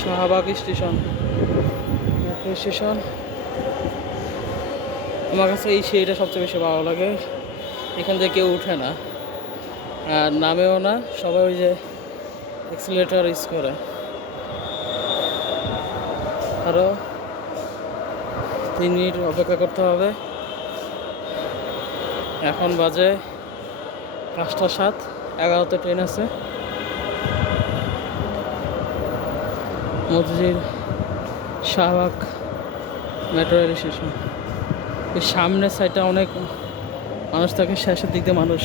Shahbag station, metro station. আমার কাছে এই সিঁড়িটা সবচেয়ে বেশি ভালো লাগে। এখান থেকে কেউ উঠে না আর নামেও না, সবাই ওই যে এক্সিলেটর ইউজ করে। আরও 3 মিনিট অপেক্ষা করতে হবে। এখন বাজে 5টা 7, 11তে ট্রেন আছে। Motijheel Shahbag metro rail station. এই সামনের সাইডটা অনেক মানুষ থাকে, শেষের দিকে মানুষ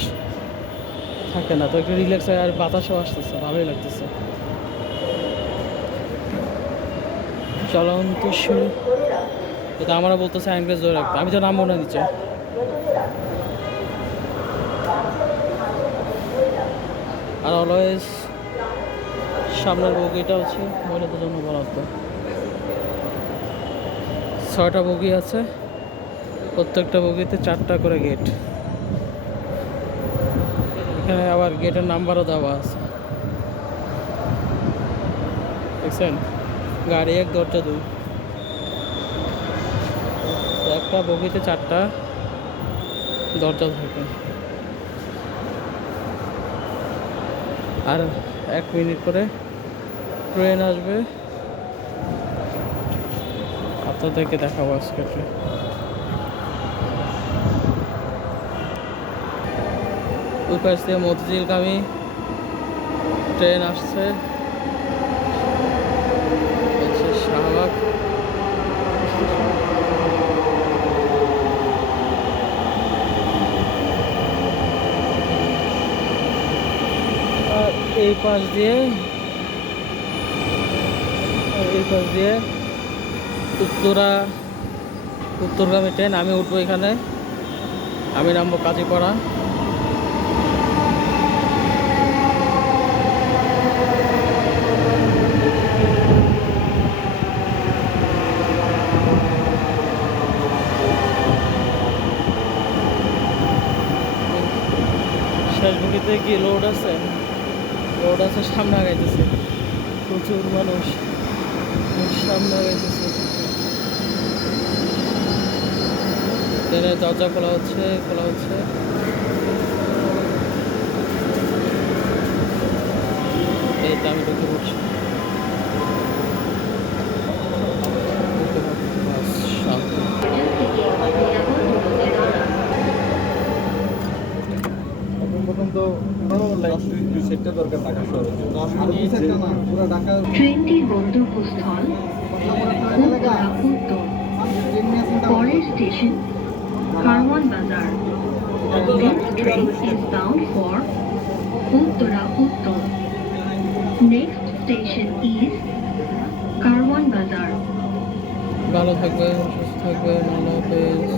থাকে না, তো একটু রিল্যাক্স হয় আর বাতাসও আসতেছে, ভালোই লাগতেছে। চলন্ত সিঁড়ি, এটা আমরা বলতেছে ইংরেজ ধরে রাখতে, আমি তো নাম মনে দিচ্ছি। আর অলওয়েজ সামনের বগিটা হচ্ছে মহিলাদের জন্য বরাদ্দ। 6টা বগি আছে, প্রত্যেকটা বগিতে 4টা করে গেট। এখানে আবার গেটের নাম্বারও দেওয়া আছে, দেখছেন? গাড়ি 1, দরজা 2। একটা বগিতে 4টা দরজা থাকে। আর 1 মিনিট করে ট্রেন আসবে, আপনাদেরকে দেখাবো আজকে ট্রেন। ওই পাশ থেকে মতিঝিলগামী ট্রেন আসছে, শাহবাগ। আর এই পাশ দিয়ে উত্তরগামী ট্রেন। আমি উঠবো এখানে, আমি নামবো কাজীপাড়া। শেষ বগিতে কি লোড আছে সামনে আগাইতেছে, প্রচুর মানুষ সামনে আগাইতেছে। ট্রেনের দরজা খোলা হচ্ছে। এই তো আমি ঢুকে পড়ছি। ট্রেনটির গন্তব্যস্থল উত্তরা উত্তর। পরের স্টেশন কারওয়ান বাজার। This train is bound for Uttara উত্তর. Next station is কারওয়ান বাজার. ভালো থাকবেন, সুস্থ থাকবেন, আল্লাহ হাফেজ।